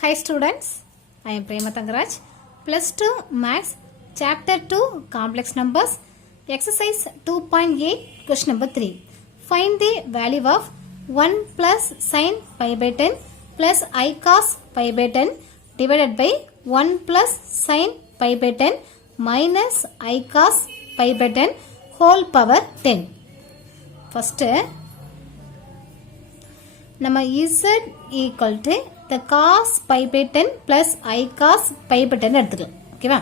Hi students, I am Prema Thangaraj. Plus 2 Maths Chapter 2 Complex Numbers Exercise 2.8 Question number 3. Find the value of 1 plus sin pi by 10 plus I cos pi by 10 divided by 1 plus sin pi by 10 minus I cos pi by 10 whole power 10. First, நம்ம z equal to the cos pi by 10 plus I cos pi by 10 எடுத்துக்கலாம். ஓகேவா?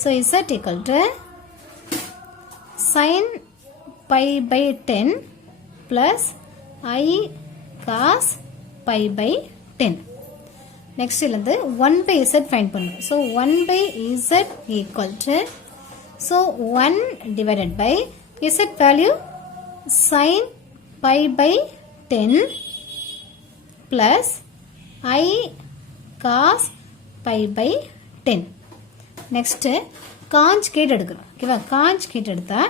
So z equal to sin pi by 10 plus I cos pi by 10. Next இருந்து 1 by z find பண்ணணும். So 1 by z equal to, so 1 divided by z value sin pi by 10 plus I cos pi by 10. Next, conjugate எடுக்கணும். ஓகேவா? conjugate எடுத்தா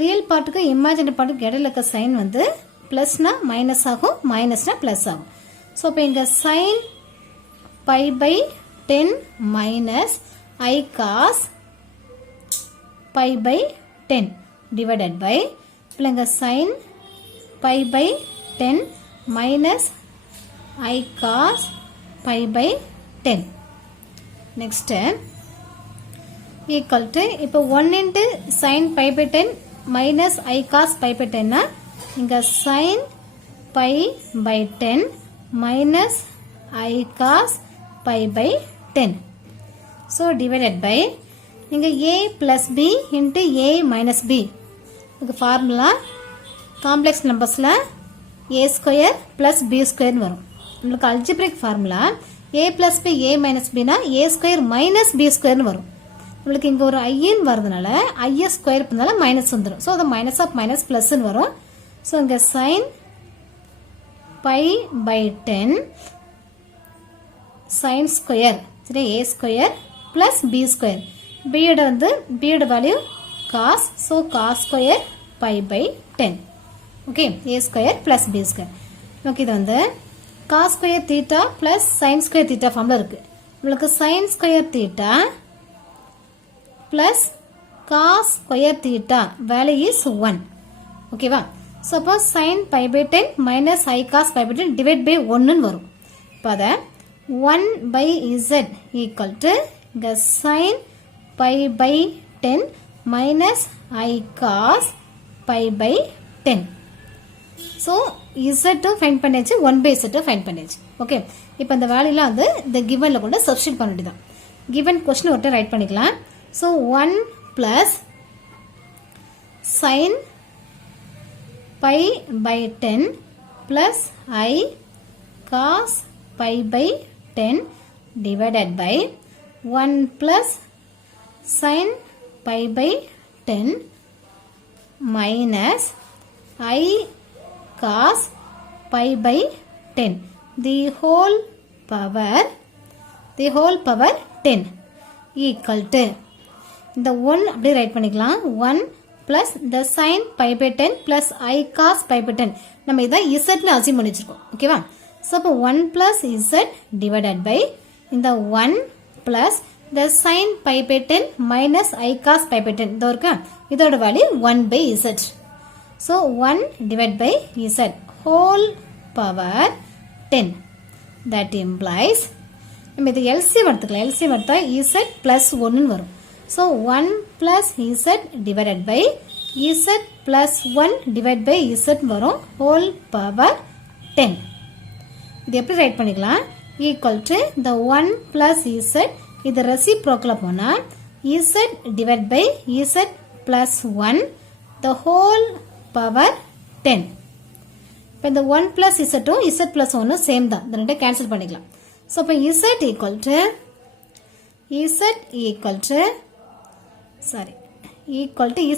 real பார்ட்டுக்கு imaginary பார்ட்டுக்கு இடையில இருக்க sign வந்து பிளஸ்னா minus ஆகும், மைனஸ்னா plus ஆகும். ஸோ இப்போ இங்கே sine pi by 10 minus i cos pi by 10 divided by இங்கே sine pi by 10 minus I cos pi by 10. Next, equal to, இப்போ 1 into sin pi by 10 minus I cos pi by 10 na, இங்க sin pi by 10 minus I cos pi by 10. So, divided by, இங்க a plus b into a minus b. இது formula, complex numbersல a square plus b square வரும். உங்களுக்கு algebraic formula a plus b a minus b னா a square minus b square வரும். உங்களுக்கு இங்க ஒரு ஐன் வரதுனால i ஸ்கொயர் பண்ணால மைனஸ் வந்துடும். ஸோ அது மைனஸ் ஆஃப் மைனஸ் பிளஸ்ன்னு வரும். ஸோ இங்க sine pi by 10 sine square சரி a square plus b square பியோட வந்து பியோட value cos. So cos square pi by 10. Okay, a square plus b square. Okay, இது வந்து cos square theta plus sin square theta ஃபார்ம்ல இருக்கு. உங்களுக்கு sin square theta plus cos square theta value is 1. ஓகேவா? So அப்போ sin pi by 10 minus I cos pi by 10 divide by 1 வரும். இப்போ அதை 1 by z equal to இங்க sin pi by 10 minus I cos pi by 10. So z find பண்ணியாச்சு, 1 by z find பண்ணியாச்சு. Okay, இப்போ இந்த வேல்யூலாம் வந்து இந்த கிவன்ல கொண்டு சப்ஸ்டிட் பண்ண வேண்டியதான். கிவன் கொஸ்டின் ஒருத்தர் ரைட் பண்ணிக்கலாம். So 1 plus sine pi by 10 plus i cos pi by 10 divided by 1 plus sine pi by 10 minus i cos pi by 10 the whole power 10 equal to இந்த 1 அப்படியே ரைட் பண்ணிக்கலாம். 1 plus the sin pi by 10 plus I cos pi by 10 நம்ம இதை z னு assume பண்ணி வச்சிருக்கோம். ஓகேவா? So அப்போ 1 plus z divided by இந்த 1 plus the sin pi by 10 minus I cos pi by 10 இதோ இருக்கா, இதோட value 1 by z. So 1 divided by z whole power 10. That implies நம்ம இது LCM எடுத்துக்கலாம். LCM எடுத்தா z plus 1 வரும். So 1 plus z divided by z plus 1 divided by z வரும் whole power 10. இது எப்படி ரைட் பண்ணிக்கலாம்? equal to the 1 plus z இது reciprocal போனா z divided by z plus 1 the whole power 10. இப்போ இந்த 1 plus z z plus 1 same தான். இந்த ரெண்டை கேன்சல் பண்ணிக்கலாம். ஸோ இப்போ z equal to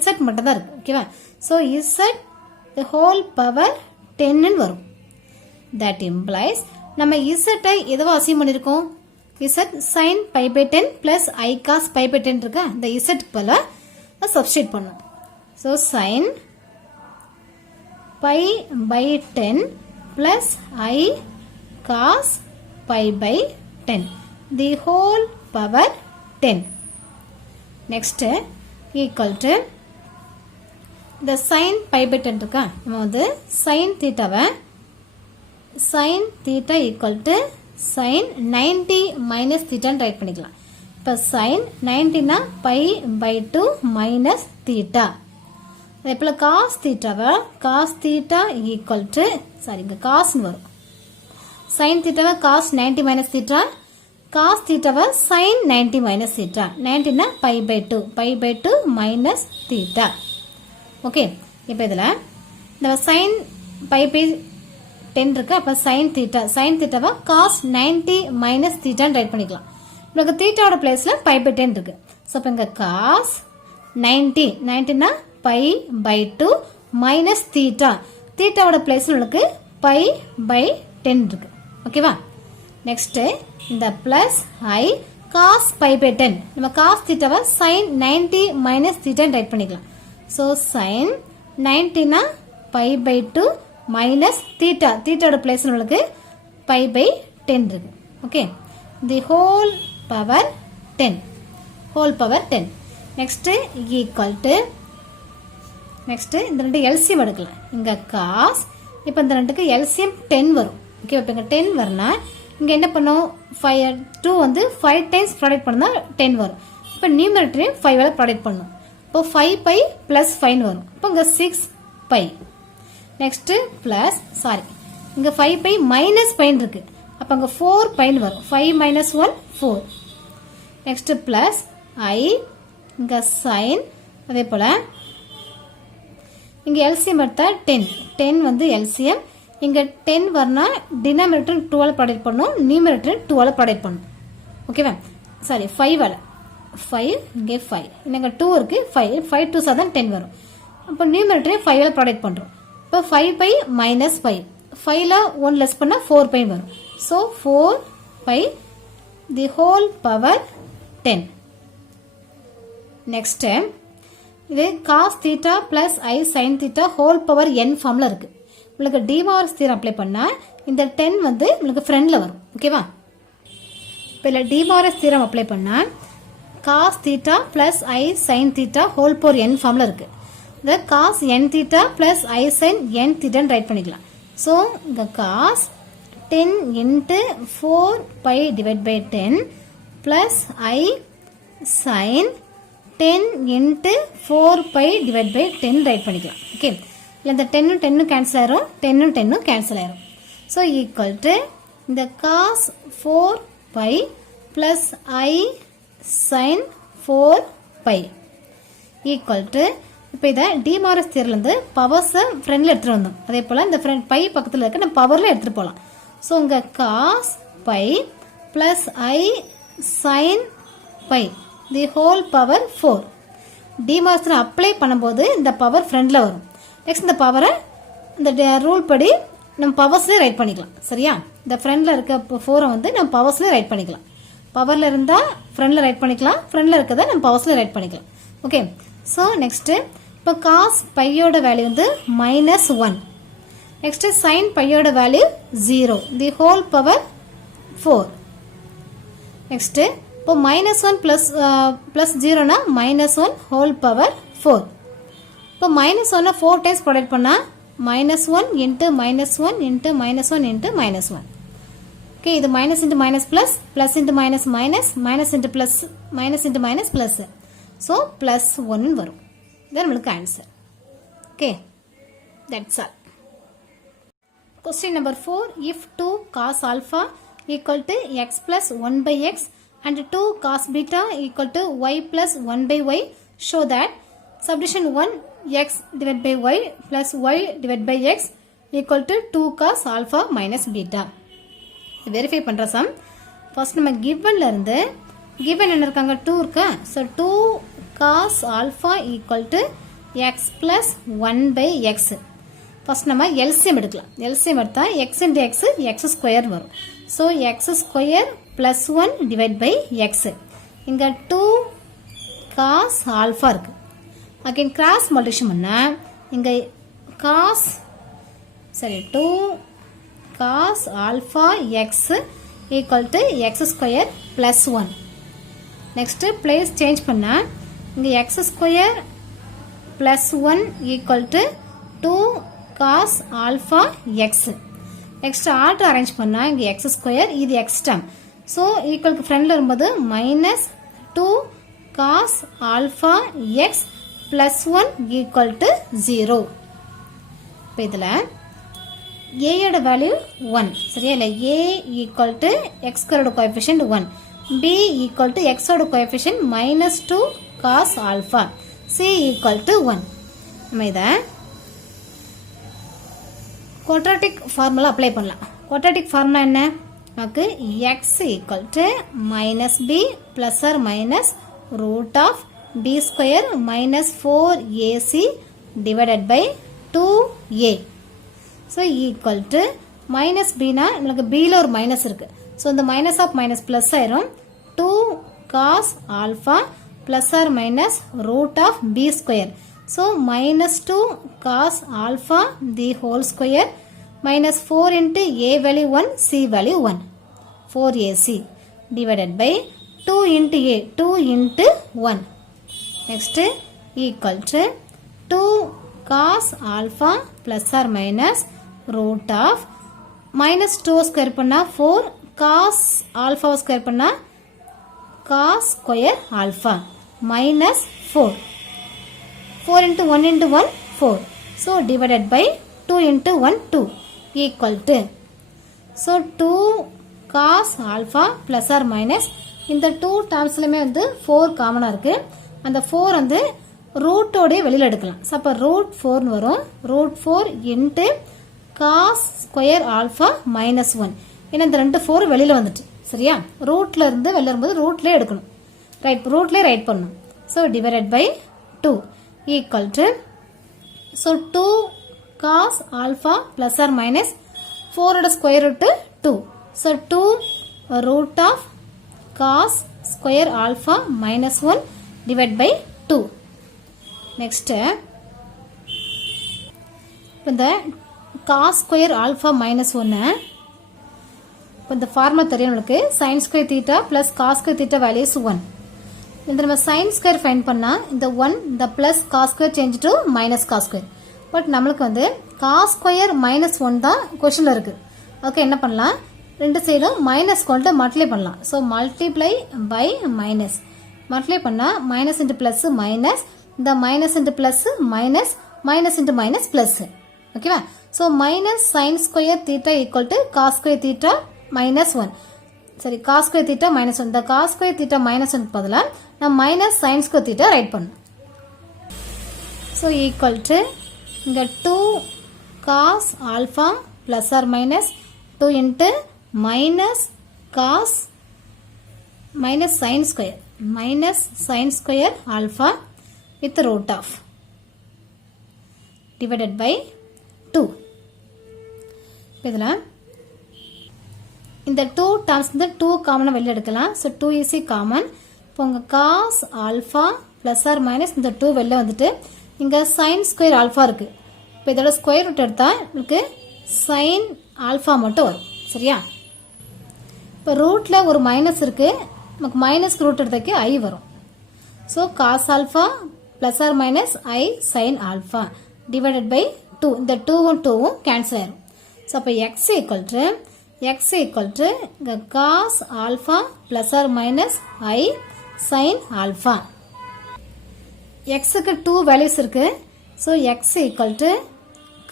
z மட்டும் தான் இருக்கு. ஓகேவா? So z the whole power 10 வரும். that implies நம்ம z ஐ எதுவா அசியூம் பண்ணியிருக்கோம்? z sin pi by 10 plus I cos pi by 10 இருக்கா, இந்த z க்கு பதிலாக சப்ஸ்டிட் பண்ணணும். So sin pi by 10 plus I cos pi by 10. The whole power 10. Next equal to the sin pi by 10 இருக்கா நம்ம வந்து sin theta equal to sin 90 minus theta right பண்ணிக்கலாம். இப்போ sin 90 னா pi by 2 minus theta. அதே போல cos theta equal to இங்க cos னு வரும். sin theta cos 90 minus theta, cos theta sin 90 minus theta. 90 னா pi by 2 minus theta. Okay, இப்போ இதுல இந்த sin pi by 10 இருக்கு. அப்ப sin theta cos 90 minus theta right பண்ணிக்கலாம். நமக்கு தீட்டாவோட பிளேஸ்ல pi by 10 இருக்கு. சோ அப்ப இங்க cos 90 னா pi by 2 minus theta. தீட்டாவோட பிளேஸ்ல நமக்கு pi by 10 இருக்கு. ஓகேவா? நெக்ஸ்ட் இந்த plus I cos pi by 10. நம்ம cos theta sin 90 minus theta right பண்ணிக்கலாம். சோ sin 90 னா pi by 2 minus theta. தீட்டாவோட பிளேஸ்ல நமக்கு pi by 10 இருக்கு. Okay, the whole power 10. Next equal to next இந்த ரெண்டு LCM எடுக்கலாம். இங்க cos, இப்போ இந்த ரெண்டுக்கு LCM 10 வரும். ஓகே, இப்போ இங்க 10 வரனா இங்க என்ன பண்ணும் 2 வந்து 5 டைம்ஸ் ப்ராடக்ட் பண்ணா 10 வரும். இப்போ நியூமரேட்டரையும் 5 ஆல ப்ராடக்ட் பண்ணும். இப்போ 5 pi plus 5 வரும். இப்போ இங்க 6 pi. நெக்ஸ்ட் பிளஸ் இங்க 5 pi minus pi இருக்கு. அப்ப அங்க 4 pi வரும். 5 minus 1 4. நெக்ஸ்ட் பிளஸ் I இங்க sin, அதே போல இங்க LCM எடுத்தா 10 வந்து LCM. இங்க 10 வரனா டினாமினேட்டர் 12 ப்ராடக்ட் பண்ணும், நியூமரேட்டர் 12 ப்ராடக்ட் பண்ணும். ஓகேவா? 5 ஆல 5 இங்க 5. இங்க 2 இருக்கு. 5 2 7 10 வரும். அப்ப நியூமரேட்டர் 5 ஆல ப்ராடக்ட் பண்றோம். இப்போ 5 pi minus 5. 5 ல 1 லெஸ் பண்ணா 4 pi வரும். So 4 pi the whole power 10. Next இது cos theta plus I sin theta whole power n ஃபார்ம்ல இருக்கு. உங்களுக்கு டி மார்க்ஸ் தியரம் அப்ளை பண்ணா இந்த 10 வந்து உங்களுக்கு ஃப்ரண்ட்ல வரும். ஓகேவா? இப்போ இல்ல டி மார்க்ஸ் தியரம் அப்ளை பண்ணா cos theta plus I sin theta whole power n ஃபார்ம்ல இருக்கு. the cos n theta plus I sin n theta right பண்ணிக்கலாம். So the cos 10 into 4 pi divided by 10 plus I sin 10 into 4 pi divided by 10 right பண்ணிக்கலாம். Okay, இந்த 10 cancel ஆயிரும், 10 cancel ஆயிரும். So equal to the cos 4 pi plus I sin 4 pi equal to இப்போ இதை D marks தியரம்ல இருந்து பவர்ஸை ஃப்ரண்ட்ல எடுத்துட்டு வந்தோம். அதே போல இந்த ஃப்ரண்ட் பை பக்கத்துல இருக்க நம்ம பவர்ல எடுத்துட்டு போலாம். சோ இங்க cos pi plus I sin pi the whole power 4. டி மார்க்ஸ் அப்ளை பண்ணும்போது இந்த பவர் ஃப்ரண்ட்ல வரும். நெக்ஸ்ட் இந்த பவரை இந்த ரூல் படி நம்ம பவர்ஸ்ல ரைட் பண்ணிக்கலாம். சரியா? இந்த ஃப்ரண்ட்ல இருக்க 4 வந்து நம்ம பவர்ஸ்ல ரைட் பண்ணிக்கலாம். பவர்ல இருந்தா ஃப்ரண்ட்ல ரைட் பண்ணிக்கலாம், ஃப்ரண்ட்ல இருக்கதை நம்ம பவர்ஸ்ல ரைட் பண்ணிக்கலாம். ஓகே, சோ நெக்ஸ்ட் இப்போ cos பையோட வேல்யூ வந்து -1. நெக்ஸ்ட் sin பையோட value 0. The whole power 4. Next இப்போ -1 plus 0 னா -1 ஹோல் பவர் 4. இப்போ -1 4 டைம்ஸ் ப்ராடக்ட் பண்ணா -1 into -1 into -1 into -1. ஓகே, இது minus into minus plus, plus into minus minus, minus into plus, minus into minus plus. So plus 1 வரும். இதான் நம்மளுக்கு answer. Okay, that's all. Question number 4. If 2 cos alpha equal to x plus 1 by x and 2 cos beta equal to y plus 1 by y, show that subdivision 1 x divided by y plus y divided by x equal to 2 cos alpha minus beta. Verify பண்ற some. First நம்ம givenல இருந்து given என்ன இருக்காங்க 2 இருக்கா. So 2 cos alpha equal to x plus 1 by x. First நம்ம LCM எடுக்கலாம். LCM எடுத்தா x into x x square வரும். So x square plus 1 divided by x. இங்க 2 cos alpha இருக்கு. அகைன் கிராஸ் மல்டிப்ளிகேஷன் பண்ணா இங்க cos 2 cos alpha x equal to x square plus 1. Next place change பண்ணா இங்க x square plus 1 equal to 2 cos alpha x. Next order arrange பண்ணா இங்க x square இது x term. So equal க்கு ஃப்ரண்ட்ல வரும்போது minus 2 cos alpha x plus 1 equal to 0. இப்போ இதில் a யோட வேல்யூ 1 சரியா இல்லை a equal to x ஸ்கொயரோட coefficient 1 b equal to x ஓட coefficient minus 2 cos alpha c equal to 1 நம்ம இதை quadratic formula அப்ளை பண்ணலாம் quadratic formula என்ன நமக்கு x equal to minus b plus or minus root of b square minus 4ac divided by 2a. So equal to minus b na நமக்கு b ல ஒரு minus இருக்கு. So இந்த minus of minus plus ஆயிரும் 2 cos alpha plus or minus root of b square. So minus 2 cos alpha the whole square minus 4 into a value 1 c value 1 4ac divided by 2 into a 2 into 1. Next equal to 2 cos alpha plus or minus root of minus 2 square பண்ணா 4 cos alpha square பண்ணா cos square alpha minus 4 4 into 1 into 1 4 so divided by 2 into 1 2 equal to so 2 cos alpha plus or minus இந்த 2 termsலமே வந்து 4 காமனா இருக்கு அந்த 4 வந்து root ஓட வெளியில எடுக்கலாம் சோ அப்ப root 4 னு வரும் root 4 into cos square alpha minus 1 ஏன்னா இந்த ரெண்டு 4 வெளியில வந்துட்டு சரியா ரூட்ல இருந்து வெளியில வரும்போது ரூட்லயே எடுக்கணும் ரைட் ரூட்லயே ரைட் பண்ணனும் so divided by 2 equal to so 2 cos alpha plus or minus 4 ஓட square root 2 so 2 root of cos square alpha minus 1 divided by 2 next இந்த cos square alpha minus 1 இப்போ இந்த ஃபார்முலா தெரியும் உங்களுக்கு sin square theta plus cos square theta values 1 இந்த நம்ம sin square find பண்ணா இந்த 1 இந்த plus cos square change to minus cos square but நமக்கு வந்து cos square minus 1 தான் क्वेश्चनல இருக்கு ஓகே என்ன பண்ணலாம் ரெண்டு சைடும் மைனஸ் கொண்டு மல்டிப்ளை பண்ணலாம் so multiply by minus multiply பண்ணா மைனஸ் into plus மைனஸ் இந்த minus into plus minus minus into minus plus ஓகேவா so minus sin square theta equal to cos square theta minus 1 சரி cos square theta minus 1 இந்த cos square theta minus 1 பதிலா நான் minus sin square theta right பண்ணனும் so equal to இங்க 2 cos alpha plus or minus 2 into minus cos minus sin square alpha with root of divided by 2 இதெல்லாம் இந்த 2 terms இந்த 2 காமனா வெளிய எடுக்கலாம் so 2 is common இப்போ உங்க cos alpha plus or minus இந்த 2 வெளிய வந்துட்டு இங்க sin square alpha இருக்கு இப்போ இதோட ஸ்கொயர் ரூட் எடுத்தா நமக்கு sin alpha மட்டும் வரும் சரியா இப்போ ரூட்ல ஒரு மைனஸ் இருக்கு நமக்கு மைனஸ் ரூட் எடுத்ததுக்கு i வரும் so cos alpha plus or minus i sin alpha divided by 2 இந்த 2 உம் 2 உம் கேன்சல் ஆயிரும் சோ அப்ப x equal to the cos alpha plus or minus i sin alpha x க்கு 2 values இருக்கு so x equal to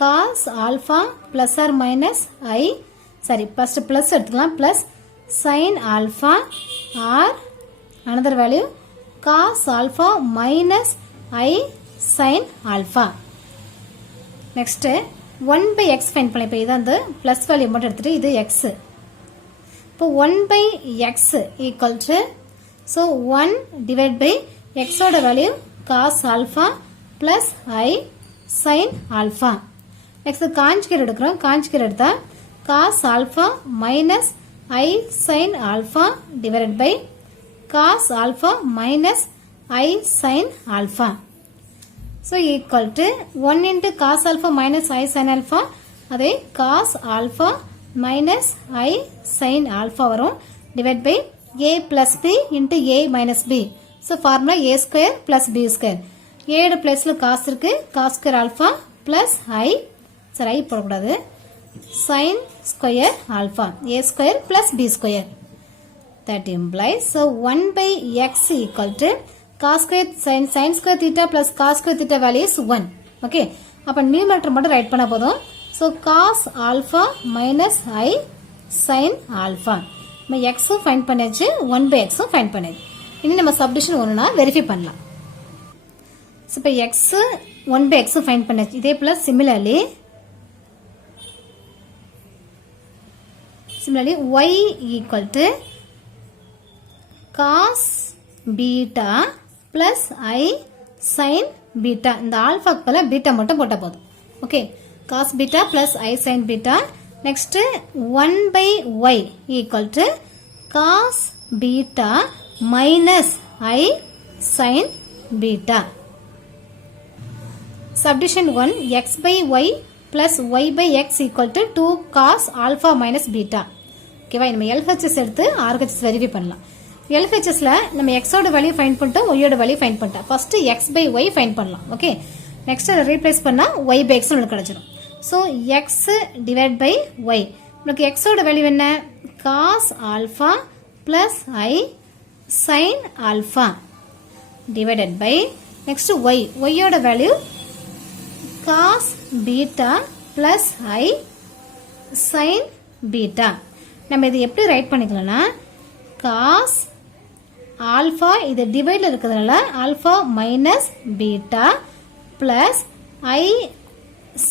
cos alpha plus or minus i sorry first plus எடுத்துக்கலாம் plus sin alpha or another value cos alpha minus i sin alpha next 1 by x find பண்ணலாம் இப்போ இது அந்த plus value மட்டும் எடுத்துட்டு இது x இப்போ 1 by x equal to so 1 divided by x ஓட value cos alpha plus i sin alpha next conjugate எடுக்கிறோம் கான்ஜுகேட் எடுத்தா cos alpha minus i sin alpha divided by cos alpha minus i sin alpha so equal to 1 into cos alpha minus i sin alpha அதே cos alpha minus I sin alpha வரும் divided by a plus b into a minus b. So formula a square plus b square. a டு பிளஸ்ல cos இருக்கு cos square alpha plus I சரி I போடக்கூடாது sin square alpha a square plus b square. That implies so 1 by x equal to cos square sin square theta plus cos square theta value is 1. Okay. அப்போ numerator மட்டும் right பண்ண போதும். So cos alpha minus I sin alpha. நம்ம xம் find பண்ணியாச்சு 1 by xம் find பண்ணியாச்சு. இனி நம்ம submission ஒன்றுனா வெரிஃபை பண்ணலாம். ஸோ இப்போ x 1 by x ஃபைண்ட் பண்ணியாச்சு. இதே போல similarly y equal to cos beta plus I sin beta. இந்த ஆல்ஃபாக்கு பதிலா பீட்டா மட்டும் போட்ட போதும். Okay cos beta plus I sin beta. Next 1 by y equal to cos beta minus I sin beta. Subdivision 1 x by y plus y by x equal to 2 cos alpha minus beta. ஓகேவா நம்ம LHS எடுத்து RHS verify பண்ணலாம். LHSல நம்ம x ஓட value find பண்ணிட்டோம் y ஓட value find பண்ணிட்டோம். First x by y find பண்ணலாம். ஓகே நெக்ஸ்ட் அதை ரீப்ளேஸ் பண்ணா y by x நமக்கு கிடைச்சிடும். So x divide by y நமக்கு x ஓட வேல்யூ என்ன cos alpha plus I sin alpha divided by next y ஓட value cos beta plus I sin beta. நம்ம இது எப்படி ரைட் பண்ணிக்கலாம்னா cos alpha இது டிவைட்ல இருக்கிறதுனால alpha minus beta plus I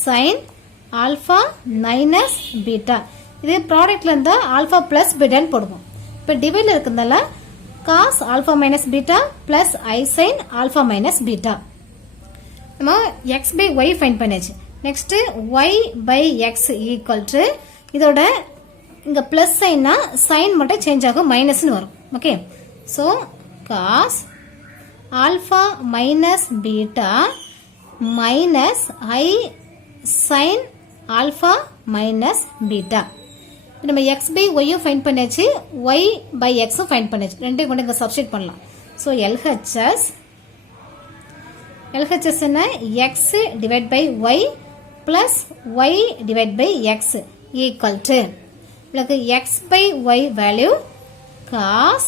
sin alpha minus beta. இது ப்ராடக்ட்ல இருந்தா alpha plus beta போடுவோம். இப்போ டிவைட்ல இருக்கிறதுனால cos alpha minus beta plus I sin alpha minus beta. நம்ம x by y ஃபைண்ட் பண்ணியாச்சு. Next y by x equal to இதோட இங்க plus சைன்னா sign மட்டும் சேஞ்ச் ஆகும் மைனஸ்னு வரும். Okay so cos alpha minus beta minus I sin alpha minus beta. நம்ம x by y find பண்ணியாச்சு y by x find பண்ணியாச்சு. ரெண்டையும் கொண்டு இங்க சப்ஸ்டிட் பண்ணலாம். ஸோ LHS என்ன x divided by y plus y divided by x equal to உங்களுக்கு x by y value cos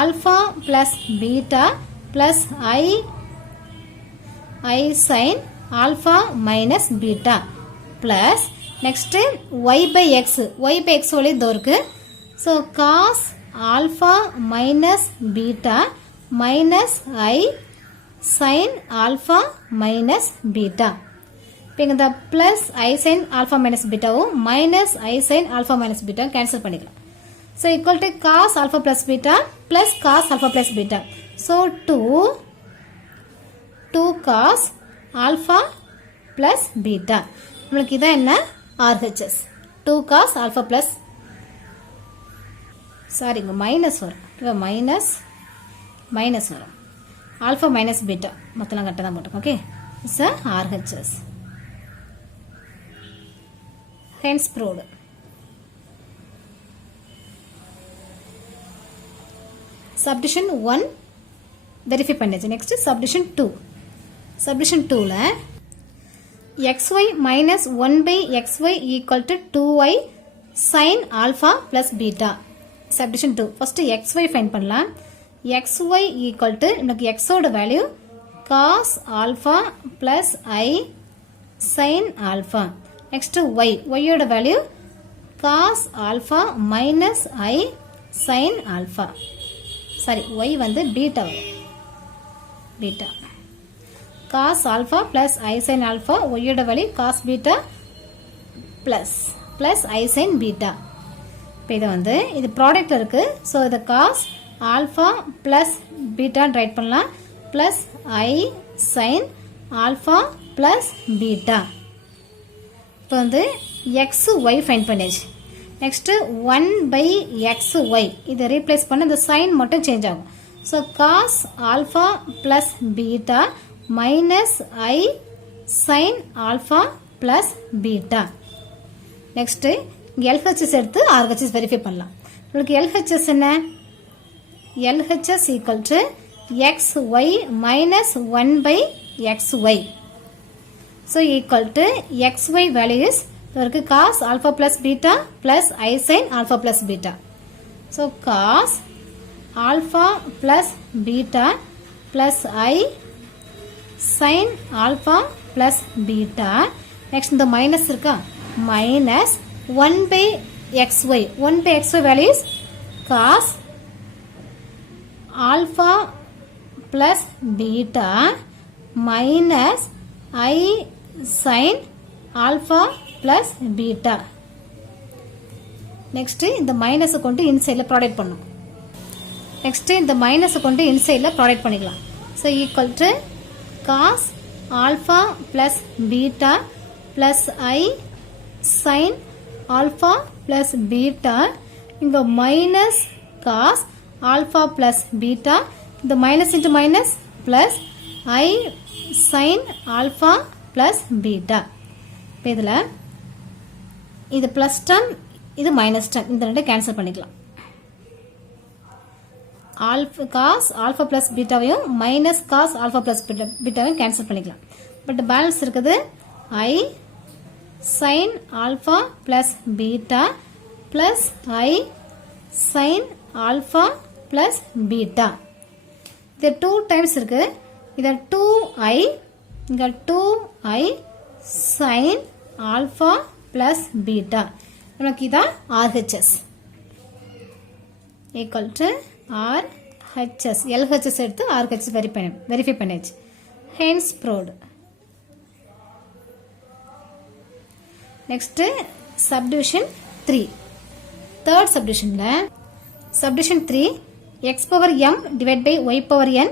alpha plus beta plus I sin alpha minus beta plus next y by x ஒளி இதோ இருக்கு. so cos alpha minus beta minus I sin alpha minus beta. இப்போ இந்த plus I sin alpha minus beta minus I sin alpha minus beta cancel பண்ணிக்கலாம். so equal to cos alpha plus beta plus cos alpha plus beta. so 2 cos alpha plus beta. நமக்கு இதான் என்ன RHS 2 cos alpha plus sorry இங்க minus வரும். இங்க minus வரும். alpha minus beta மொத்தம் கரெக்டாக தான் போட்டுருக்கோம். Okay it's RHS hence proved. subdivision 1 verify பண்ணியாச்சு. நெக்ஸ்ட் subdivision 2ல xy minus 1 by xy equal to 2y sin alpha plus beta. subdivision 2 first xy find பண்ணலாம். xy equal to நமக்கு x ஓட value cos alpha plus I sin alpha. next y ஓட value cos alpha minus I sin alpha. Sorry y வந்து beta வரும். Beta cos alpha plus I sin alpha ஓட value cos beta plus I sin beta. இப்போ இது வந்து இது ப்ராடக்ட்ல இருக்கு. So இது cos alpha plus beta right பண்ணலாம் plus I sin alpha plus beta. இப்போ வந்து x y ஃபைண்ட் பண்ணியாச்சு. நெக்ஸ்ட் 1 by x y இதை ரீப்ளேஸ் பண்ண இந்த சைன் மட்டும் சேஞ்ச் ஆகும். So cos alpha plus beta minus I sin alpha plus beta. Next இங்கே LHS எடுத்து RHS வெரிஃபை பண்ணலாம். உங்களுக்கு LHS என்ன? LHS equal to XY minus 1 by XY. So equal to XY value is cos alpha plus beta plus I sin alpha plus beta. So cos alpha plus beta plus I sin alpha plus beta. Next இந்த minus இருக்கா? Minus 1 by XY. 1 by XY value is cos alpha plus beta minus I sin alpha plus beta. Next இந்த minus கொண்டு inside product பண்ணும். Next இந்த minus கொண்டு inside product பண்ணிக்கலாம். So equal to cos alpha plus beta plus I sin alpha plus beta. இங்க minus cos alpha plus beta. இந்த minus into minus plus I sin alpha plus beta. இப்போ இதில் இது plus term இது minus term இந்த ரெண்டு cancel பண்ணிக்கலாம். cos alpha plus betaவையும் minus cos alpha plus betaவையும் கேன்சல் பண்ணிக்கலாம். பட் பேலன்ஸ் இருக்குது I sin alpha plus beta plus I sin alpha plus beta. இது 2 times இருக்கு. இது 2i இங்க 2i sin alpha plus beta. நமக்கு இதான் RHS equal to RHS. LHS எடுத்து RHS வெரிஃபை பண்ணியாச்சு. Hence proved. Next subdivision 3. Third subdivisionல subdivision 3 x power m divided by y power n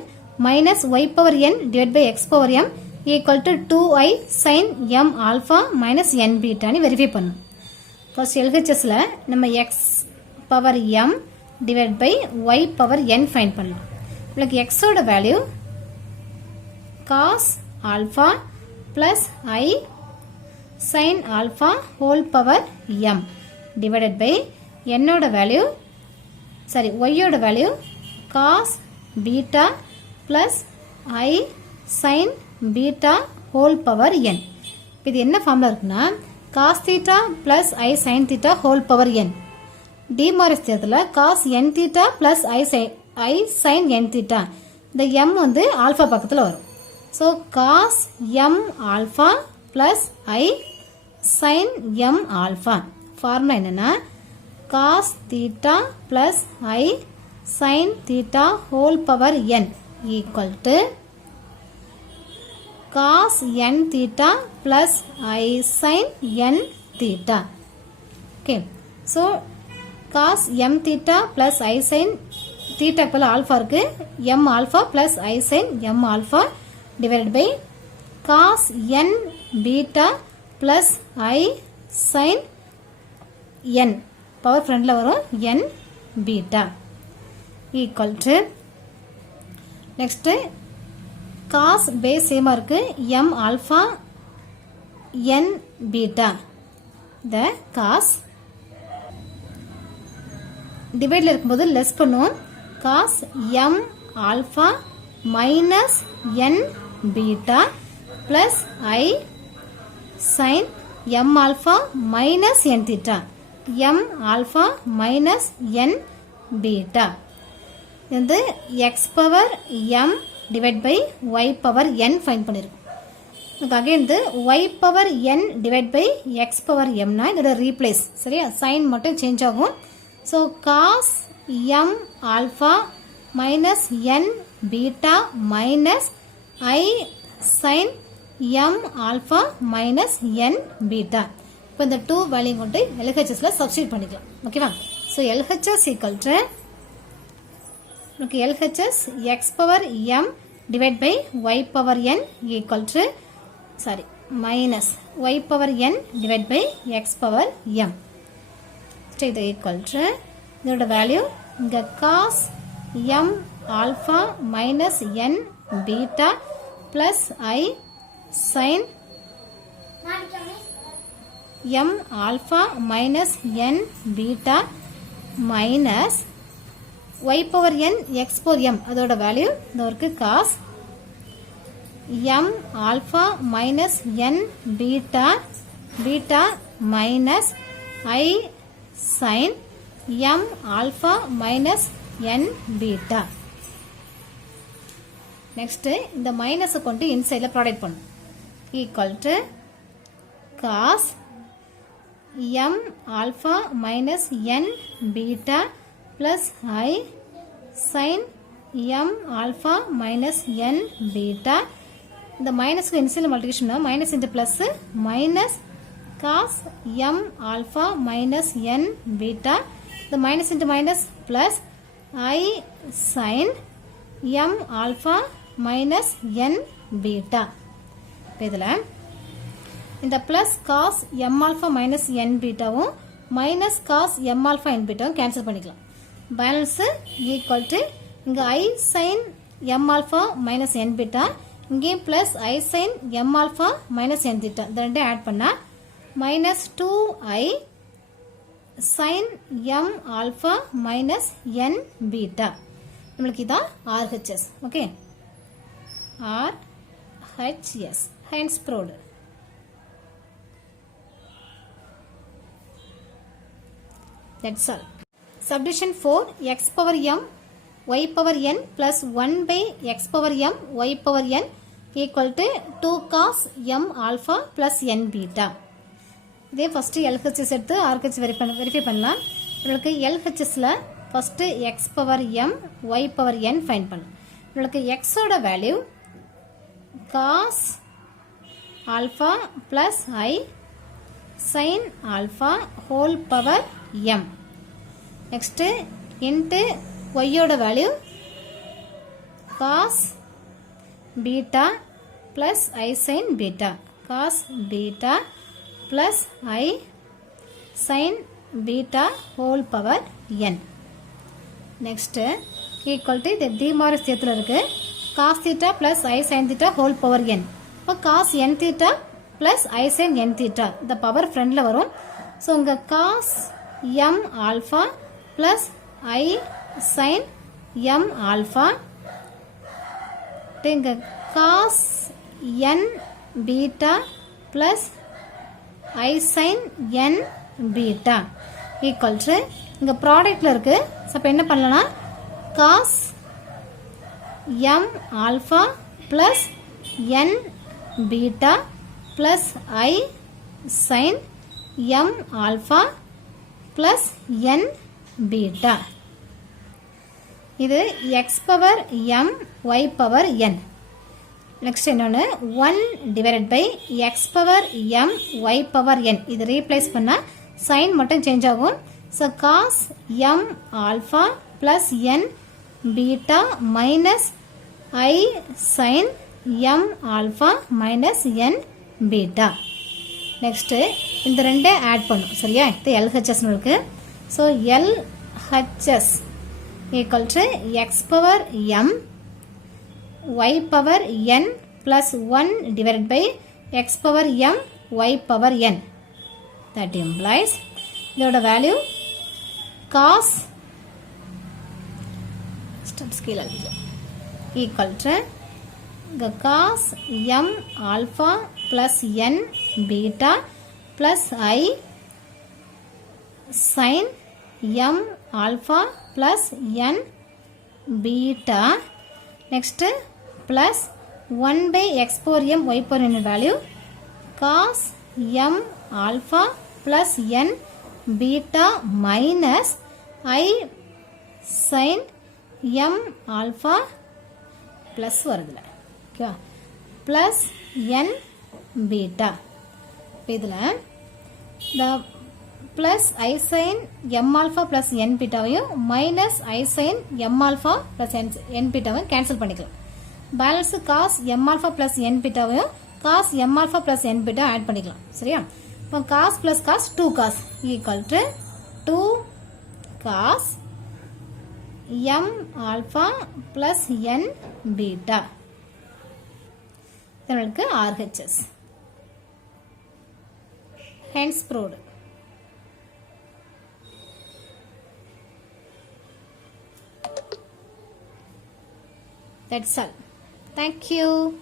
minus y power n divided by x power m equal to 2i sin m alpha minus n beta னு verify பண்ணணும். First LHSல நம்ம x power m divided by y power n find பண்ணலாம். உங்களுக்கு x ஓட value cos alpha plus I sin alpha whole power m divided by n ஓட value y ஓட value cos beta plus I sin beta whole power n. இது என்ன formula இருக்குன்னா cos theta plus I sin theta whole power n. De Moivre's தேர்தல cos n theta plus I sin n theta. இந்த m வந்து alpha பக்கத்தில் வரும். So cos m alpha plus I sin m alpha. Formula என்னன்னா cos theta plus I sin theta whole power n equal to cos n theta plus I sin n theta. Okay. So cos m theta plus I sin theta போல alpha இருக்கு. m alpha plus I sin m alpha divided by cos n beta plus I sin n power ஃப்ரண்ட்ல வரும் n beta equal to next cos பேஸ் சேமா இருக்கு m alpha n beta. the cos டிவைட்ல இருக்கும்போது less பண்ணுவோம். cos m alpha minus n beta plus I sin m alpha minus n theta. m alpha minus n beta. இது x power m divided by y power n find பண்ணிருக்கோம். again இது y power n divided by x power m னா இதோட replace. சரியா? Sign மட்டும் change ஆகும். so cos m alpha minus n beta minus I sin m alpha minus n beta. இப்போ இந்த 2 value கொண்டு LHSல சப்ஸ்டிட்யூட் பண்ணிக்கலாம். ஓகேவா? so LHS equal to நமக்கு LHS x power m divided by y power n equal to minus y power n divided by x power m. So இது equal to இதோட value இங்க cos m alpha minus n beta plus I sin m alpha minus n beta minus y power n x power m அதோட value இந்த இருக்கு cos m alpha minus n beta beta minus I sin m alpha minus n beta. Next இந்த minus கொண்டு இன்சைட்ல product பண்ணும் equal to cos m alpha minus n beta plus I sin m alpha minus n beta. இந்த மைனஸ்க்கு இன்சைட்ல multiplication minus into plus minus cos m alpha minus n beta. The minus into minus plus I sin m alpha minus n beta. இதில் இந்த plus cos m alpha minus n beta minus cos m alpha n beta cancel பண்ணிக்கலாம். Balance equal to இங்க I sin m alpha minus n beta இங்கே plus I sin m alpha minus n theta இந்த ரெண்டே add பண்ணா minus 2I sin m alpha minus n beta. நம்மளுக்கு இதான் RHS. Okay RHS hence proved. That's all. Subdivision 4 x power m y power n plus 1 by x power m y power n equal to 2 cos m alpha plus n beta. இதே first LHS எடுத்து RHS verify பண்ணலாம். உங்களுக்கு LHSல first x power m y power n find பண்ணலாம். உங்களுக்கு x ஓட value cos alpha plus I sin alpha whole power m. Next into y ஓட value cos beta plus I sin beta. Cos beta plus I sin beta whole power n. Next equal to the d மாறு சேர்த்துல இருக்கு cos theta plus I sin theta whole power n. இப்போ cos n theta plus I sin n theta இந்த power ஃப்ரண்ட்ல வரும். So உங்க cos m alpha plus I sin m alpha இங்க cos n beta plus I sin n beta equal to இங்க ப்ராடக்ட்ல இருக்கு. So அப்ப என்ன பண்ணலாம் cos m alpha plus n beta plus I sin m alpha plus n beta. இது x power m y power n. Next என்னொன்னு 1 divided by x power m y power n. இது replace பண்ணா sign மட்டும் change ஆகும். So cos m alpha plus n beta minus I sin m alpha minus n beta. Next இந்த ரெண்டே add பண்ணும். சரியா? இது LHS இருக்கு. So LHS equal to x power m y power n plus 1 divided by x power m y power n. That implies இதோட value cos equal to cos m alpha plus n beta plus I sin m alpha plus n beta. Next plus 1 by x power m y power n value cos m alpha plus n beta minus I sin m alpha plus வருதுல okay plus n beta. இதுல the plus I sin m alpha plus n beta வையும் minus I sin m alpha plus n beta வையும் cancel பண்ணிக்கலாம். Balance cos m alpha plus n beta வையும் cos m alpha plus n beta add பண்ணிக்கலாம். சரியா? இப்போ cos plus cos 2 cos equal to 2 cos m alpha plus n beta. இதற்கு RHS. hence proved. That's all. Thank you.